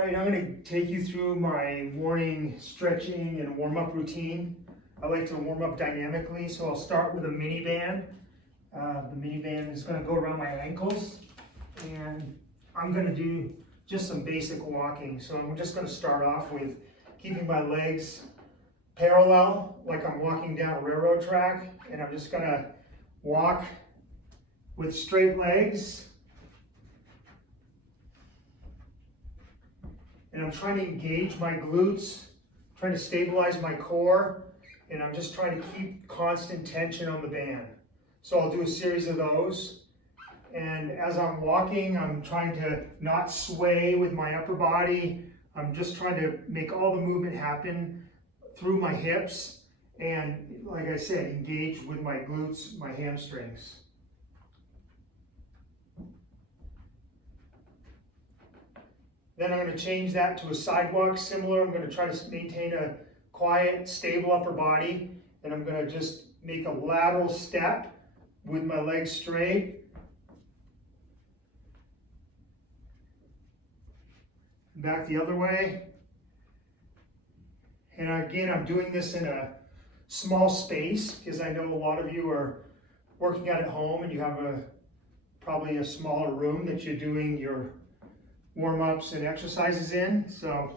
right, I'm going to take you through my morning stretching and warm-up routine. I like to warm up dynamically, so I'll start with a mini band. The mini band is going to go around my ankles, and I'm going to do just some basic walking. So I'm just going to start off with keeping my legs parallel, like I'm walking down a railroad track, and I'm just going to walk with straight legs. And I'm trying to engage my glutes, trying to stabilize my core, and I'm just trying to keep constant tension on the band. So I'll do a series of those. And as I'm walking, I'm trying to not sway with my upper body. I'm just trying to make all the movement happen through my hips. And like I said, engage with my glutes, my hamstrings. Then I'm going to change that to a sidewalk similar. I'm going to try to maintain a quiet, stable upper body. And I'm going to just make a lateral step with my legs straight. Back the other way. And again, I'm doing this in a small space because I know a lot of you are working out at home and you have probably a smaller room that you're doing your warm-ups and exercises in. So,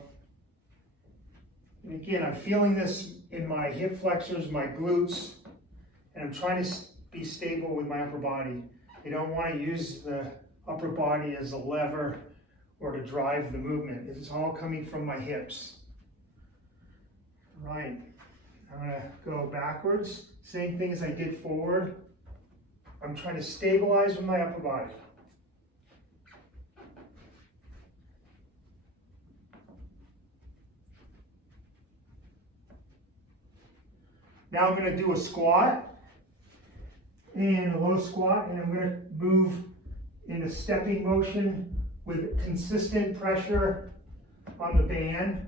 and again, I'm feeling this in my hip flexors, my glutes, and I'm trying to be stable with my upper body. You don't want to use the upper body as a lever or to drive the movement. It's all coming from my hips. Right, I'm going to go backwards. Same thing as I did forward. I'm trying to stabilize with my upper body. Now I'm going to do a squat and a low squat, and I'm going to move in a stepping motion with consistent pressure on the band.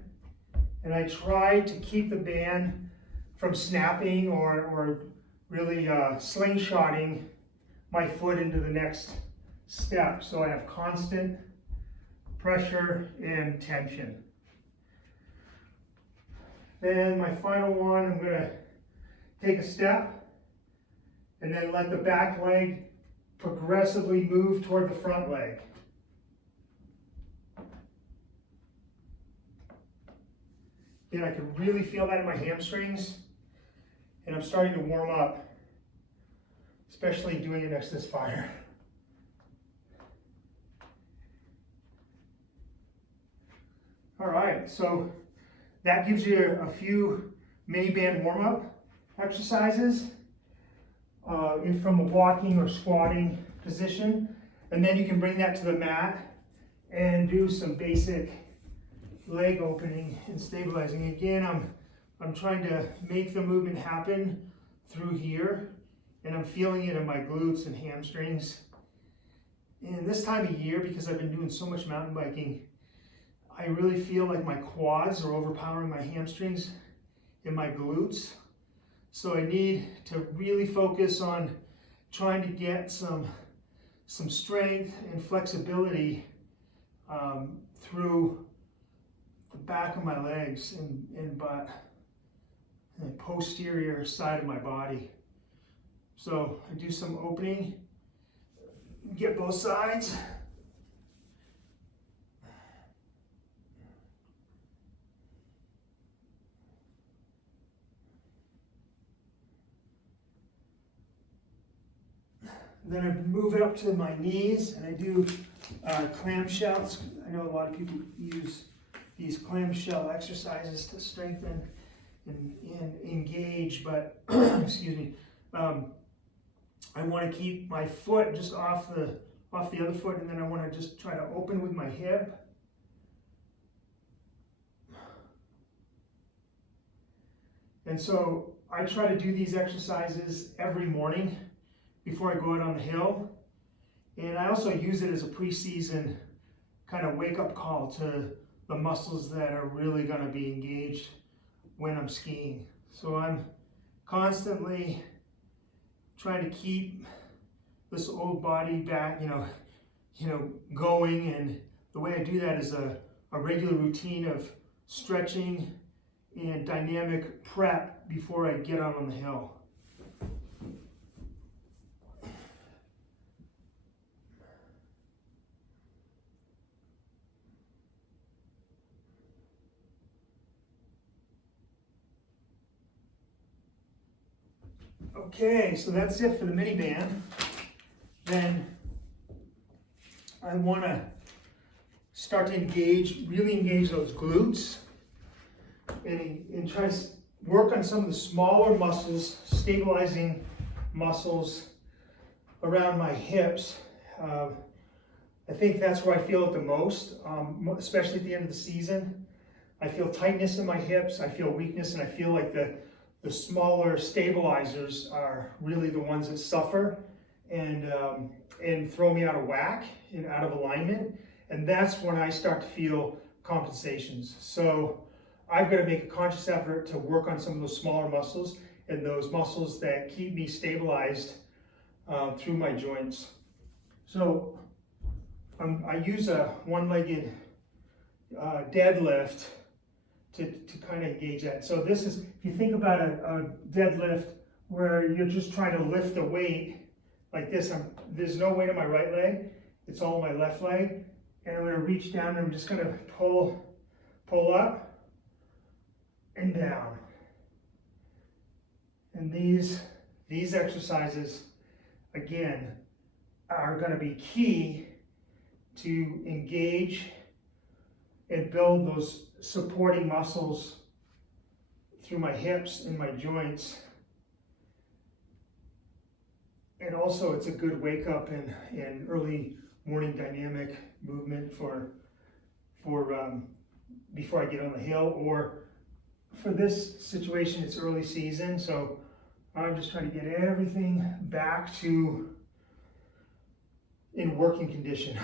And I try to keep the band from snapping or really slingshotting my foot into the next step. So I have constant pressure and tension. Then my final one, I'm going to take a step and then let the back leg progressively move toward the front leg. And I can really feel that in my hamstrings, and I'm starting to warm up, especially doing it next to this fire. All right, so that gives you a few mini band warm-up exercises from a walking or squatting position, and then you can bring that to the mat and do some basic leg opening and stabilizing. Again, I'm trying to make the movement happen through here, and I'm feeling it in my glutes and hamstrings. And this time of year, because I've been doing so much mountain biking, I really feel like my quads are overpowering my hamstrings and my glutes. So I need to really focus on trying to get some strength and flexibility through the back of my legs and butt and posterior side of my body. So I do some opening, get both sides. Then I move up to my knees and I do clamshells. I know a lot of people use these clamshell exercises to strengthen and engage, but excuse me, I want to keep my foot just off the other foot, and then I want to just try to open with my hip. And so I try to do these exercises every morning before I go out on the hill. And I also use it as a pre-season kind of wake-up call to the muscles that are really going to be engaged when I'm skiing. So I'm constantly trying to keep this old body back, going, and the way I do that is a a regular routine of stretching and dynamic prep before I get out on the hill. Okay, so that's it for the mini band. Then I want to start to really engage those glutes and try to work on some of the smaller muscles, stabilizing muscles around my hips. I think that's where I feel it the most, especially at the end of the season. I feel tightness in my hips, I feel weakness, and I feel like the smaller stabilizers are really the ones that suffer and throw me out of whack and out of alignment. And that's when I start to feel compensations. So I've got to make a conscious effort to work on some of those smaller muscles and those muscles that keep me stabilized through my joints. So I use a one-legged deadlift to kind of engage that. So this is, if you think about a deadlift where you're just trying to lift the weight like this, there's no weight on my right leg, it's all my left leg, and I'm going to reach down and I'm just going to pull up and down. And these exercises, again, are going to be key to engage and build those supporting muscles through my hips and my joints. And also it's a good wake up and early morning dynamic movement for before I get on the hill, or for this situation it's early season, so I'm just trying to get everything back to in working condition.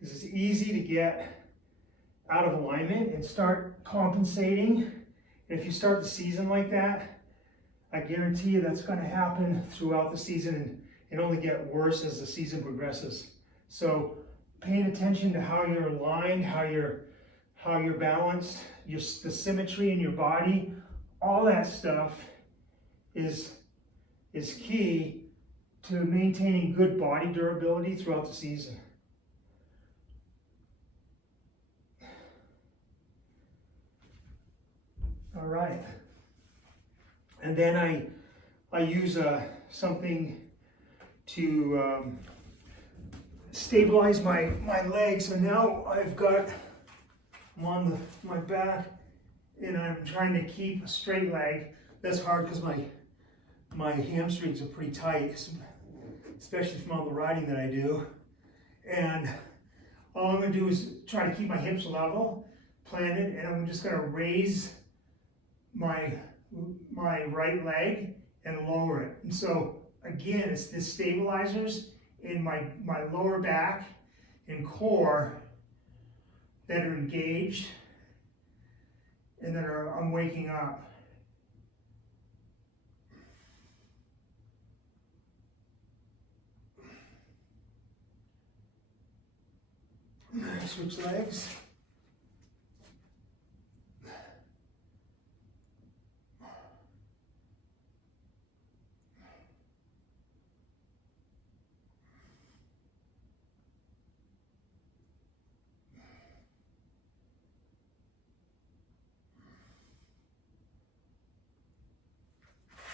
Because it's easy to get out of alignment and start compensating. And if you start the season like that, I guarantee you that's going to happen throughout the season and only get worse as the season progresses. So paying attention to how you're aligned, how you're balanced, the symmetry in your body, all that stuff is key to maintaining good body durability throughout the season. All right, and then I use something to stabilize my legs. So now I'm on my back, and I'm trying to keep a straight leg. That's hard because my hamstrings are pretty tight, especially from all the riding that I do. And all I'm going to do is try to keep my hips level, planted, and I'm just going to raise my right leg and lower it. And so again, it's the stabilizers in my lower back and core that are engaged and that I'm waking up. Switch legs.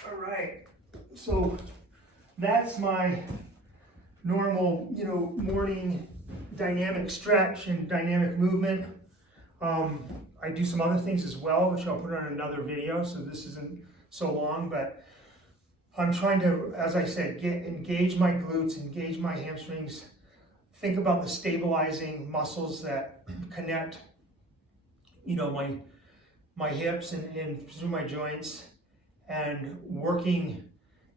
All right, so that's my normal, morning dynamic stretch and dynamic movement. I do some other things as well, which I'll put on another video, so this isn't so long, but I'm trying to, as I said, engage my glutes, engage my hamstrings, think about the stabilizing muscles that connect, my hips and through my joints, and working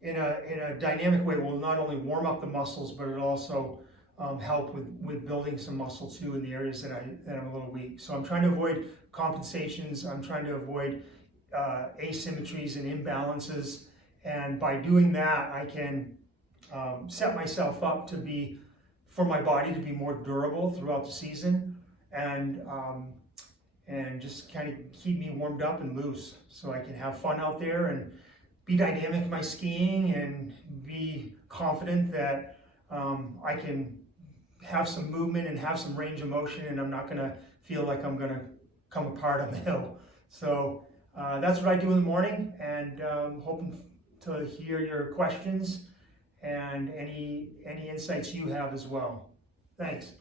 in a dynamic way will not only warm up the muscles, but it also help with building some muscle too in the areas that I'm a little weak. So I'm trying to avoid compensations. I'm trying to avoid asymmetries and imbalances. And by doing that, I can set myself up to be for my body to be more durable throughout the season, and just kind of keep me warmed up and loose so I can have fun out there and be dynamic in my skiing and be confident that I can have some movement and have some range of motion, and I'm not going to feel like I'm going to come apart on the hill. So that's what I do in the morning, and hoping to hear your questions and any insights you have as well. Thanks.